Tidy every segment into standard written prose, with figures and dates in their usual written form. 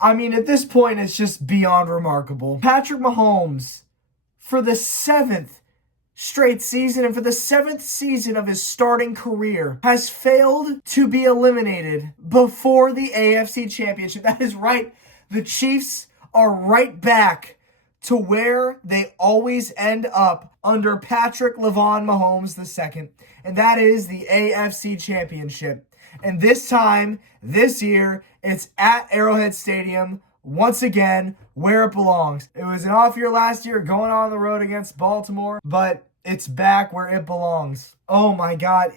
I mean, at this point, it's just beyond remarkable. Patrick Mahomes, for the seventh straight season and for the seventh season of his starting career, has failed to be eliminated before the AFC Championship. That is right. The Chiefs are right back to where they always end up under Patrick Levon Mahomes II, and that is the AFC Championship. And this time, this year, it's at Arrowhead Stadium, once again, where it belongs. It was an off year last year going on the road against Baltimore, but it's back where it belongs. Oh my God.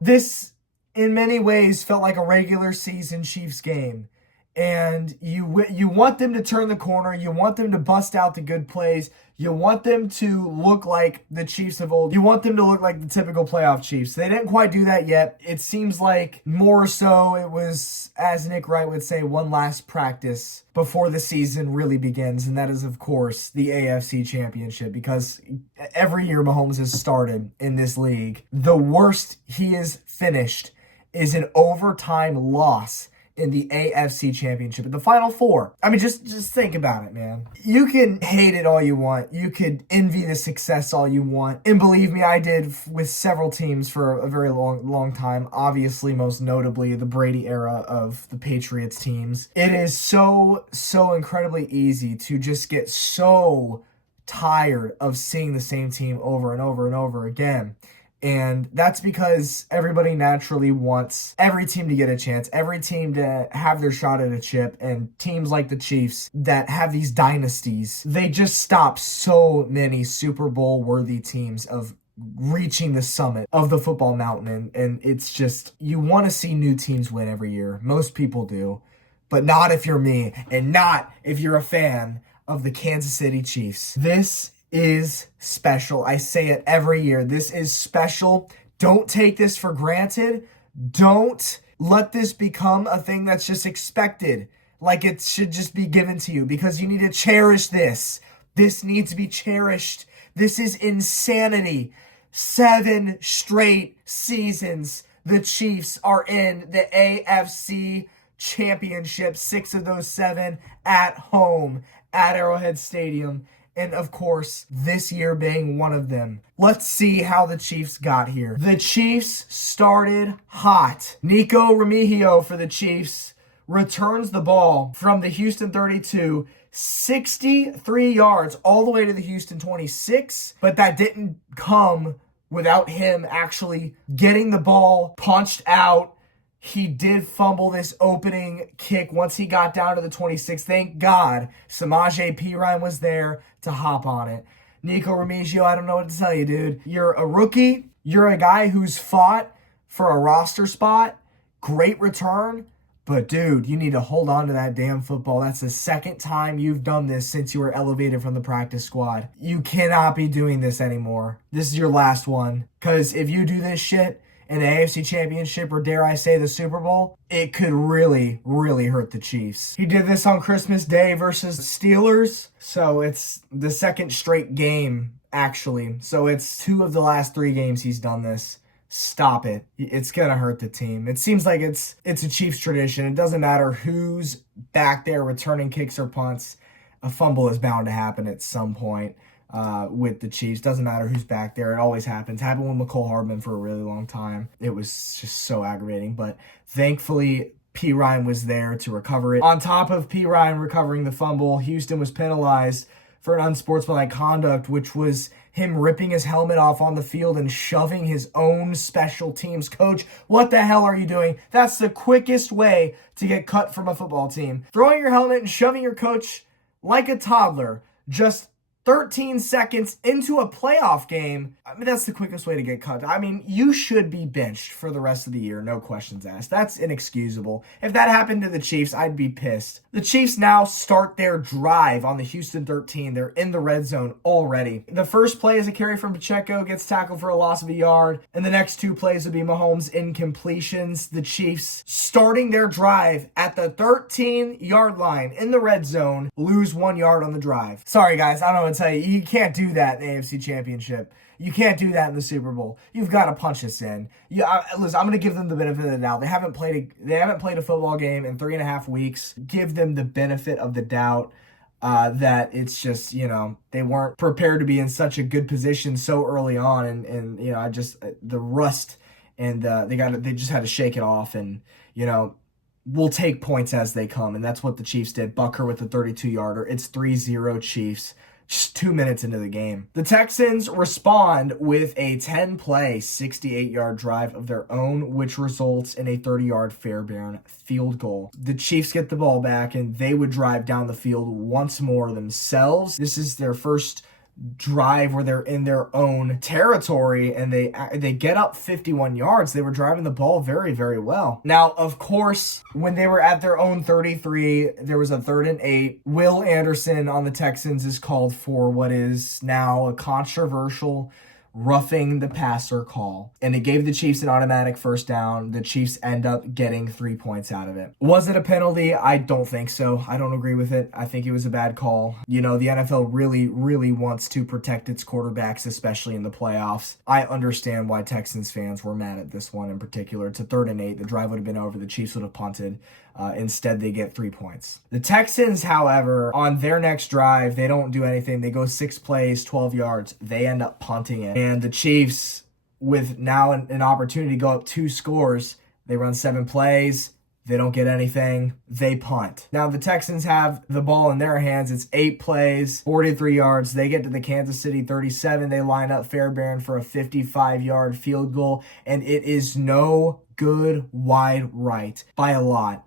This in many ways felt like a regular season Chiefs game. And you want them to turn the corner. You want them to bust out the good plays. You want them to look like the Chiefs of old. You want them to look like the typical playoff Chiefs. They didn't quite do that yet. It seems like more so it was, as Nick Wright would say, one last practice before the season really begins. And that is, of course, the AFC Championship. Because every year Mahomes has started in this league, the worst he has finished is an overtime loss in the AFC Championship, in the Final Four. I mean, just think about it, man. You can hate it all you want. You could envy the success all you want. And believe me, I did with several teams for a very long time. Obviously, most notably, the Brady era of the Patriots teams. It is so incredibly easy to just get so tired of seeing the same team over and over and over again. And that's because everybody naturally wants every team to get a chance, every team to have their shot at a chip, and teams like the Chiefs that have these dynasties, they just stop so many Super Bowl worthy teams of reaching the summit of the football mountain. And it's just, you want to see new teams win every year. Most people do, but not if you're me, and not if you're a fan of the Kansas City Chiefs. This is special. I say it every year. This is special. Don't take this for granted. Don't let this become a thing that's just expected, like it should just be given to you, because you need to cherish this. This needs to be cherished. This is insanity. 7 straight seasons the Chiefs are in the AFC Championship, 6 of those 7 at home at Arrowhead Stadium. And of course, this year being one of them. Let's see how the Chiefs got here. The Chiefs started hot. Nico Remigio for the Chiefs returns the ball from the Houston 32, 63 yards all the way to the Houston 26. But that didn't come without him actually getting the ball punched out. He did fumble this opening kick once he got down to the 26. Thank God Samaje Perine was there to hop on it. Nico Remigio, I don't know what to tell you, dude. You're a rookie. You're a guy who's fought for a roster spot. Great return. But, dude, you need to hold on to that damn football. That's the second time you've done this since you were elevated from the practice squad. You cannot be doing this anymore. This is your last one. Because if you do this shit in the AFC Championship, or dare I say the Super Bowl, it could really hurt the Chiefs. He did this on Christmas Day versus the Steelers, so it's the second straight game, actually. So it's 2 of the last 3 games he's done this. Stop it. It's going to hurt the team. It seems like it's a Chiefs tradition. It doesn't matter who's back there returning kicks or punts. A fumble is bound to happen at some point. With the Chiefs. Doesn't matter who's back there. It always happens. Happened with McCole Hardman for a really long time. It was just so aggravating. But thankfully, Perine was there to recover it. On top of Perine recovering the fumble, Houston was penalized for an unsportsmanlike conduct, which was him ripping his helmet off on the field and shoving his own special teams coach. What the hell are you doing? That's the quickest way to get cut from a football team. Throwing your helmet and shoving your coach like a toddler. Just 13 seconds into a playoff game, I mean, that's the quickest way to get cut. I mean, you should be benched for the rest of the year, no questions asked. That's inexcusable. If that happened to the Chiefs, I'd be pissed. The Chiefs now start their drive on the Houston 13. They're in the red zone already. The first play is a carry from Pacheco, gets tackled for a loss of a yard, and the next 2 plays would be Mahomes' incompletions. The Chiefs, starting their drive at the 13-yard line in the red zone, lose 1 yard on the drive. Sorry, guys, I don't know what going to tell you, you can't do that in the AFC Championship. You can't do that in the Super Bowl. You've got to punch us in. Listen, I'm going to give them the benefit of the doubt. They haven't played a football game in 3.5 weeks. Give them the benefit of the doubt that it's just, they weren't prepared to be in such a good position so early on. And the rust and they just had to shake it off. And, we'll take points as they come. And that's what the Chiefs did. Bucker with the 32-yarder. It's 3-0 Chiefs. Just 2 minutes into the game. The Texans respond with a 10-play, 68-yard drive of their own, which results in a 30-yard Fairbairn field goal. The Chiefs get the ball back, and they would drive down the field once more themselves. This is their first drive where they're in their own territory, and they get up 51 yards. They were driving the ball very, very well. Now, of course, when they were at their own 33, there was a 3rd and 8. Will Anderson on the Texans is called for what is now a controversial roughing the passer call, and it gave the Chiefs an automatic first down. The Chiefs end up getting 3 points out of it. Was it a penalty? I don't think so. I don't agree with it. I think it was a bad call. The NFL really, really wants to protect its quarterbacks, especially in the playoffs. I understand why Texans fans were mad at this one in particular. It's a 3rd and 8. The drive would have been over. The Chiefs would have punted. Instead, they get 3 points. The Texans, however, on their next drive, they don't do anything. They go 6 plays, 12 yards. They end up punting it. And the Chiefs, with now an opportunity to go up 2 scores, they run 7 plays. They don't get anything. They punt. Now, the Texans have the ball in their hands. It's 8 plays, 43 yards. They get to the Kansas City 37. They line up Fairbairn for a 55-yard field goal, and it is no good wide right by a lot.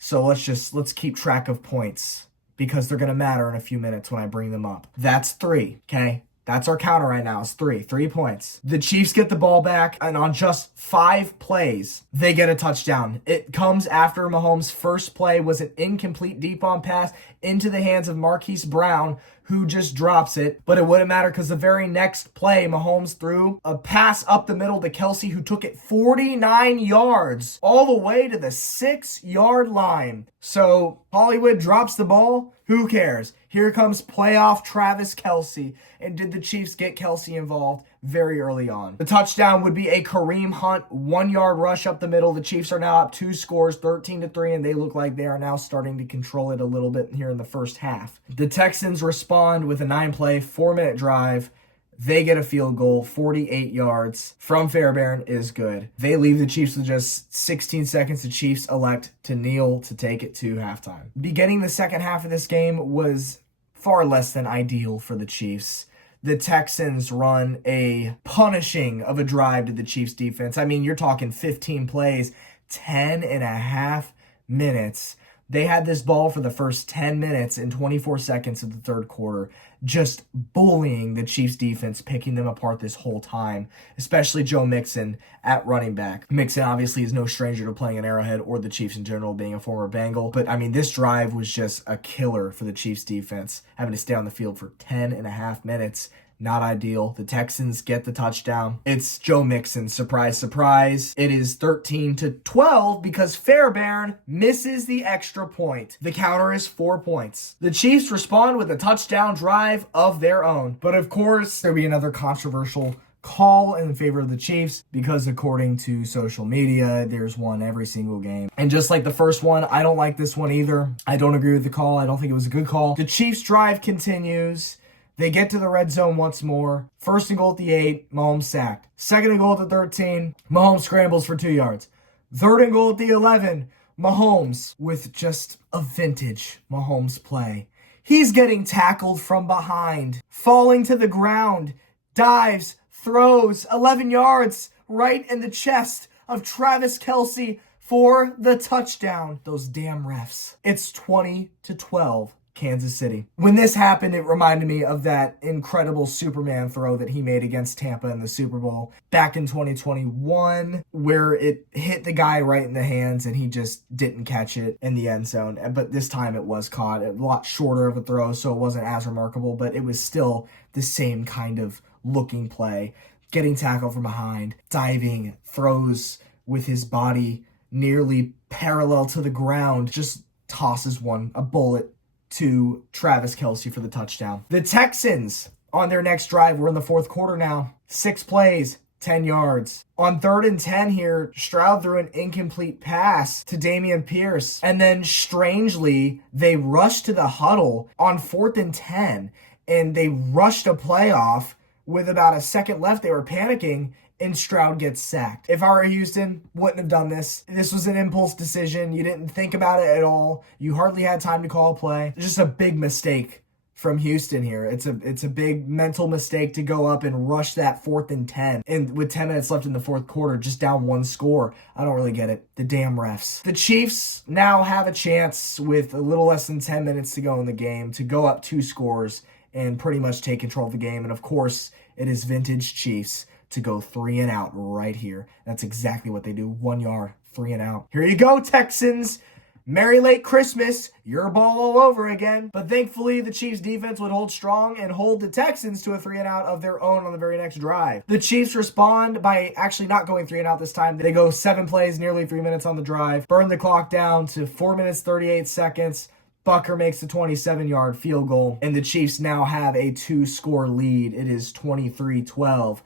So let's keep track of points because they're going to matter in a few minutes when I bring them up. That's 3, okay? That's our counter right now. It's 3 points. The Chiefs get the ball back, and on just 5 plays, they get a touchdown. It comes after Mahomes' first play was an incomplete deep on pass into the hands of Marquise Brown, who just drops it. But it wouldn't matter because the very next play, Mahomes threw a pass up the middle to Kelsey, who took it 49 yards all the way to the 6-yard line. So Hollywood drops the ball. Who cares? Here comes playoff Travis Kelsey. And did the Chiefs get Kelsey involved very early on? The touchdown would be a Kareem Hunt 1-yard rush up the middle. The Chiefs are now up 2 scores, 13-3, and they look like they are now starting to control it a little bit here in the first half. The Texans respond with a 9-play, 4-minute drive. They get a field goal, 48 yards from Fairbairn is good. They leave the Chiefs with just 16 seconds. The Chiefs elect to kneel to take it to halftime. Beginning the second half of this game was far less than ideal for the Chiefs. The Texans run a punishing of a drive to the Chiefs defense. I mean, you're talking 15 plays, 10.5 minutes. They had this ball for the first 10 minutes and 24 seconds of the third quarter, just bullying the Chiefs defense, picking them apart this whole time, especially Joe Mixon at running back. Mixon obviously is no stranger to playing an Arrowhead or the Chiefs in general, being a former Bengal. But, I mean, this drive was just a killer for the Chiefs defense, having to stay on the field for 10.5 minutes. Not ideal. The Texans get the touchdown. It's Joe Mixon. Surprise, surprise. It is 13-12 because Fairbairn misses the extra point. The counter is 4 points. The Chiefs respond with a touchdown drive of their own. But of course, there'll be another controversial call in favor of the Chiefs because according to social media, there's one every single game. And just like the first one, I don't like this one either. I don't agree with the call. I don't think it was a good call. The Chiefs drive continues. They get to the red zone once more. 1st and goal at the 8, Mahomes sacked. 2nd and goal at the 13, Mahomes scrambles for 2 yards. 3rd and goal at the 11, Mahomes with just a vintage Mahomes play. He's getting tackled from behind, falling to the ground, dives, throws 11 yards right in the chest of Travis Kelsey for the touchdown. Those damn refs. It's 20-12. Kansas City. When this happened, it reminded me of that incredible Superman throw that he made against Tampa in the Super Bowl back in 2021, where it hit the guy right in the hands and he just didn't catch it in the end zone. But this time it was caught. A lot shorter of a throw, so it wasn't as remarkable, but it was still the same kind of looking play. Getting tackled from behind, diving, throws with his body nearly parallel to the ground, just tosses a bullet to Travis Kelce for the touchdown. The Texans on their next drive, we're in the fourth quarter now. 6 plays, 10 yards. On 3rd and 10 here, Stroud threw an incomplete pass to Dameon Pierce. And then strangely, they rushed to the huddle on 4th and 10. And they rushed a playoff with about a second left. They were panicking. And Stroud gets sacked. If I were Houston, wouldn't have done this. This was an impulse decision. You didn't think about it at all. You hardly had time to call a play. Just a big mistake from Houston here. It's a big mental mistake to go up and rush that 4th and 10. And with 10 minutes left in the fourth quarter, just down 1 score. I don't really get it. The damn refs. The Chiefs now have a chance with a little less than 10 minutes to go in the game to go up 2 scores and pretty much take control of the game. And of course, it is vintage Chiefs to go 3 and out right here. That's exactly what they do. 1 yard, 3 and out. Here you go, Texans. Merry late Christmas. Your ball all over again. But thankfully, the Chiefs defense would hold strong and hold the Texans to a 3 and out of their own on the very next drive. The Chiefs respond by actually not going 3 and out this time. They go 7 plays, nearly 3 minutes on the drive. Burn the clock down to 4 minutes, 38 seconds. Bucker makes a 27-yard field goal. And the Chiefs now have a 2-score lead. It is 23-12.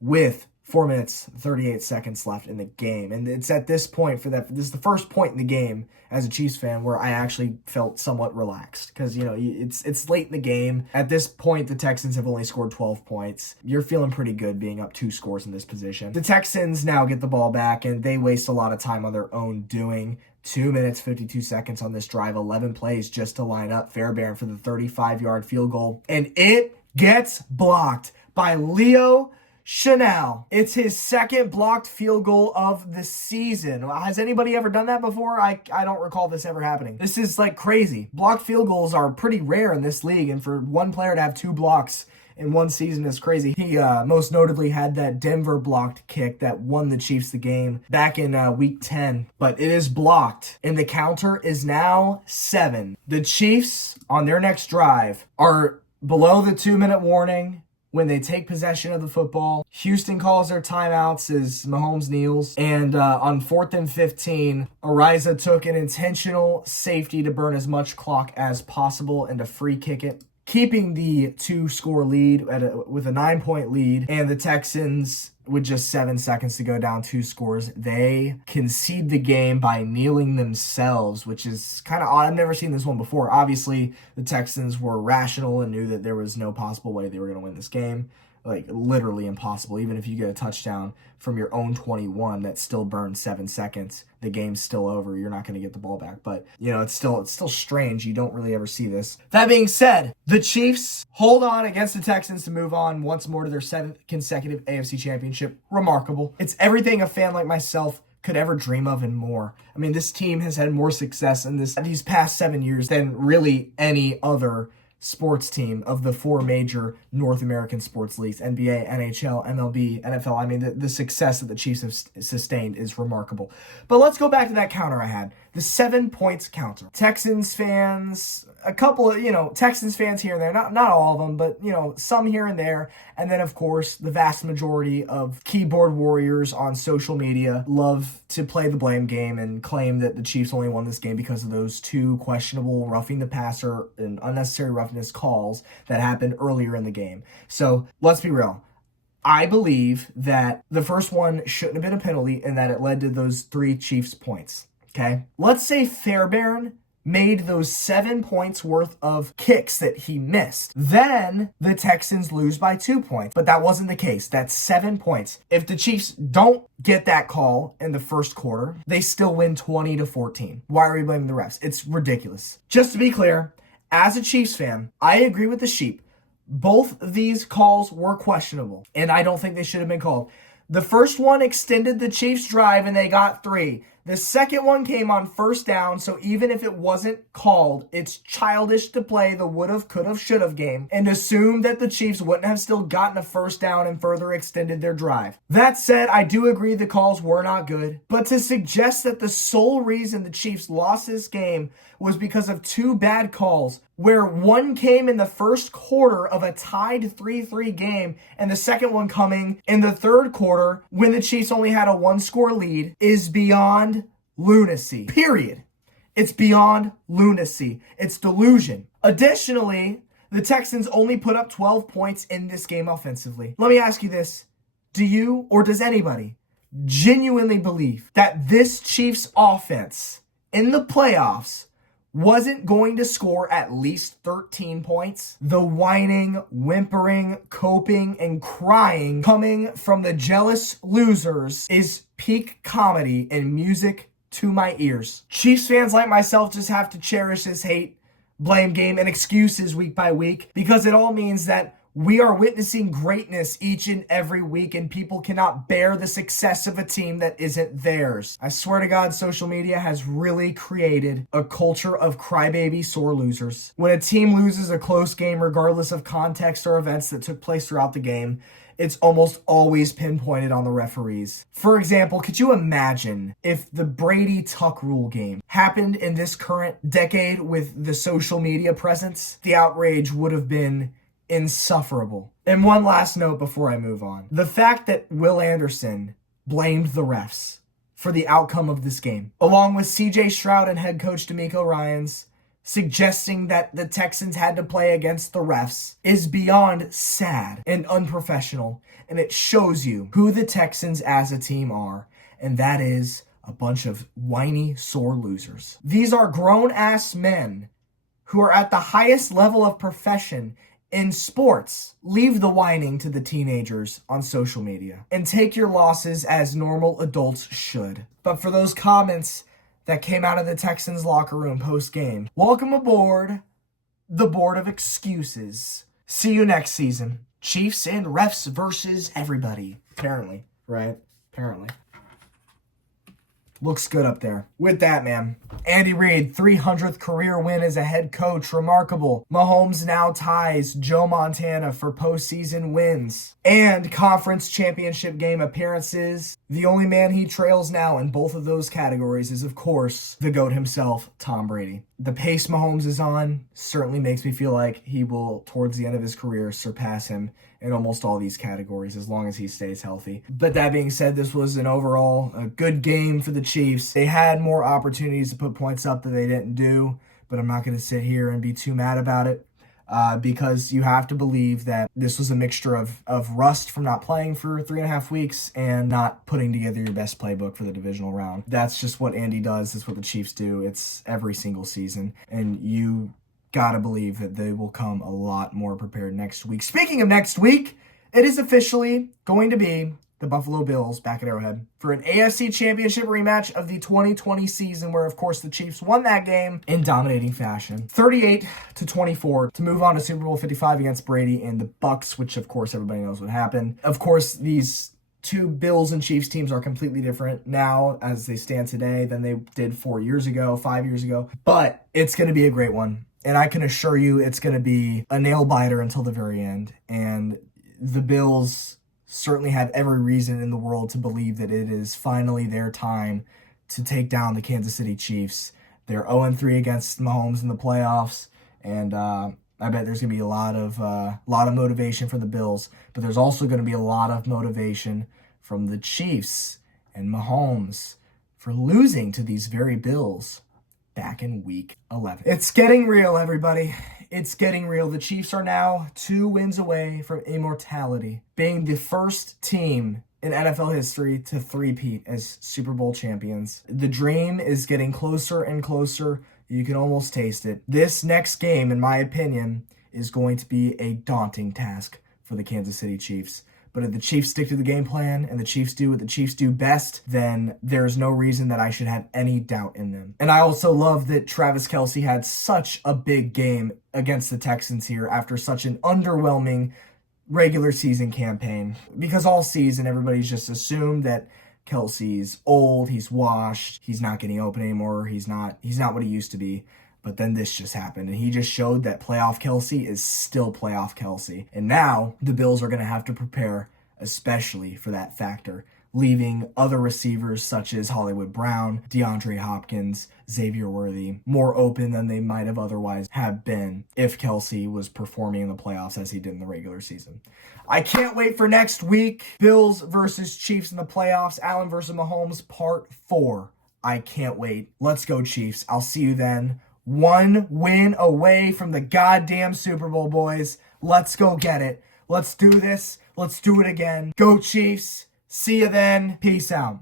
With 4 minutes, 38 seconds left in the game. And it's at this point this is the first point in the game as a Chiefs fan where I actually felt somewhat relaxed. Because, it's late in the game. At this point, the Texans have only scored 12 points. You're feeling pretty good being up 2 scores in this position. The Texans now get the ball back, and they waste a lot of time on their own doing. 2 minutes, 52 seconds on this drive, 11 plays just to line up Fairbairn for the 35-yard field goal. And it gets blocked by Leo Chanel. It's his second blocked field goal of the season. Has anybody ever done that before? I don't recall this ever happening. This is like crazy. Blocked field goals are pretty rare in this league, and for one player to have 2 blocks in one season is crazy. He most notably had that Denver blocked kick that won the Chiefs the game back in week 10. But it is blocked, and the counter is now 7. The Chiefs, on their next drive, are below the 2-minute warning when they take possession of the football. Houston calls their timeouts as Mahomes kneels. And on 4th and 15, Ariza took an intentional safety to burn as much clock as possible and to free kick it, keeping the 2-score lead with a 9-point lead. And the Texans, with just 7 seconds to go down 2 scores, they concede the game by kneeling themselves, which is kind of odd. I've never seen this one before. Obviously, the Texans were rational and knew that there was no possible way they were going to win this game. Like, literally impossible. Even if you get a touchdown from your own 21 that still burns 7 seconds, the game's still over. You're not going to get the ball back. But, it's still strange. You don't really ever see this. That being said, the Chiefs hold on against the Texans to move on once more to their 7th consecutive AFC Championship. Remarkable. It's everything a fan like myself could ever dream of and more. I mean, this team has had more success in these past 7 years than really any other sports team of the 4 major North American sports leagues, NBA, NHL, MLB, NFL. I mean, the success that the Chiefs have sustained is remarkable. But let's go back to that counter I had. The 7 points counter. Texans fans, a couple of, Texans fans here and there, not all of them, but, some here and there. And then, of course, the vast majority of keyboard warriors on social media love to play the blame game and claim that the Chiefs only won this game because of those 2 questionable roughing the passer and unnecessary roughness calls that happened earlier in the game. So let's be real. I believe that the first one shouldn't have been a penalty and that it led to those 3 Chiefs points. Okay? Let's say Fairbairn made those 7 points worth of kicks that he missed. Then the Texans lose by 2 points. But that wasn't the case. That's 7 points. If the Chiefs don't get that call in the first quarter, they still win 20-14. Why are we blaming the refs? It's ridiculous. Just to be clear, as a Chiefs fan, I agree with the sheep. Both of these calls were questionable, and I don't think they should have been called. The first one extended the Chiefs' drive, and they got 3. The second one came on first down, so even if it wasn't called, it's childish to play the would've, could've, should've game and assume that the Chiefs wouldn't have still gotten a first down and further extended their drive. That said, I do agree the calls were not good, but to suggest that the sole reason the Chiefs lost this game was because of 2 bad calls, where one came in the first quarter of a tied 3-3 game and the second one coming in the third quarter when the Chiefs only had a 1-score lead, is beyond lunacy. Period. It's beyond lunacy. It's delusion. Additionally, the Texans only put up 12 points in this game offensively. Let me ask you this. Do you, or does anybody, genuinely believe that this Chiefs offense in the playoffs wasn't going to score at least 13 points? The whining, whimpering, coping, and crying coming from the jealous losers is peak comedy and music to my ears. Chiefs fans like myself just have to cherish this hate, blame game, and excuses week by week, because it all means that we are witnessing greatness each and every week, and people cannot bear the success of a team that isn't theirs. I swear to God, social media has really created a culture of crybaby sore losers. When a team loses a close game, regardless of context or events that took place throughout the game, it's almost always pinpointed on the referees. For example, could you imagine if the Brady Tuck rule game happened in this current decade with the social media presence? The outrage would have been insufferable. And one last note before I move on. The fact that Will Anderson blamed the refs for the outcome of this game, along with CJ Stroud and head coach DeMeco Ryans suggesting that the Texans had to play against the refs, is beyond sad and unprofessional, and it shows you who the Texans as a team are, and that is a bunch of whiny, sore losers. These are grown-ass men who are at the highest level of profession in sports. Leave the whining to the teenagers on social media and take your losses as normal adults should. But for those comments that came out of the Texans locker room post-game, welcome aboard the board of excuses. See you next season. Chiefs and refs versus everybody. Apparently, right? Apparently. Looks good up there. With that, man, Andy Reid, 300th career win as a head coach. Remarkable. Mahomes now ties Joe Montana for postseason wins and conference championship game appearances. The only man he trails now in both of those categories is, of course, the GOAT himself, Tom Brady. The pace Mahomes is on certainly makes me feel like he will, towards the end of his career, surpass him in almost all these categories as long as he stays healthy. But that being said, this was an overall a good game for the Chiefs. They had more opportunities to put points up that they didn't do, but I'm not going to sit here and be too mad about it because you have to believe that this was a mixture of rust from not playing for 3.5 weeks and not putting together your best playbook for the divisional round. That's just what Andy does. That's what the Chiefs do. It's every single season, and you gotta believe that they will come a lot more prepared next week. Speaking of next week, it is officially going to be the Buffalo Bills back at Arrowhead for an AFC Championship rematch of the 2020 season, where, of course, the Chiefs won that game in dominating fashion, 38-24, to move on to Super Bowl 55 against Brady and the Bucs, which, of course, everybody knows what happened. Of course, these two Bills and Chiefs teams are completely different now as they stand today than they did 4 years ago, 5 years ago, but it's going to be a great one. And I can assure you it's going to be a nail-biter until the very end. And the Bills certainly have every reason in the world to believe that it is finally their time to take down the Kansas City Chiefs. They're 0-3 against Mahomes in the playoffs, and I bet there's going to be a lot of motivation for the Bills, but there's also going to be a lot of motivation from the Chiefs and Mahomes for losing to these very Bills back in week 11. It's getting real, everybody. It's getting real. The Chiefs are now 2 wins away from immortality, being the first team in NFL history to three-peat as Super Bowl champions. The dream is getting closer and closer. You can almost taste it. This next game, in my opinion, is going to be a daunting task for the Kansas City Chiefs. But if the Chiefs stick to the game plan and the Chiefs do what the Chiefs do best, then there's no reason that I should have any doubt in them. And I also love that Travis Kelce had such a big game against the Texans here after such an underwhelming regular season campaign. Because all season, everybody's just assumed that Kelce's old, he's washed, he's not getting open anymore, he's not what he used to be. But then this just happened, and he just showed that playoff Kelce is still playoff Kelce. And now the Bills are going to have to prepare especially for that factor, leaving other receivers such as Hollywood Brown, DeAndre Hopkins, Xavier Worthy more open than they might have otherwise have been if Kelce was performing in the playoffs as he did in the regular season. I can't wait for next week. Bills versus Chiefs in the playoffs. Allen versus Mahomes, part 4. I can't wait. Let's go, Chiefs. I'll see you then. One win away from the goddamn Super Bowl, boys. Let's go get it. Let's do this. Let's do it again. Go, Chiefs. See you then. Peace out.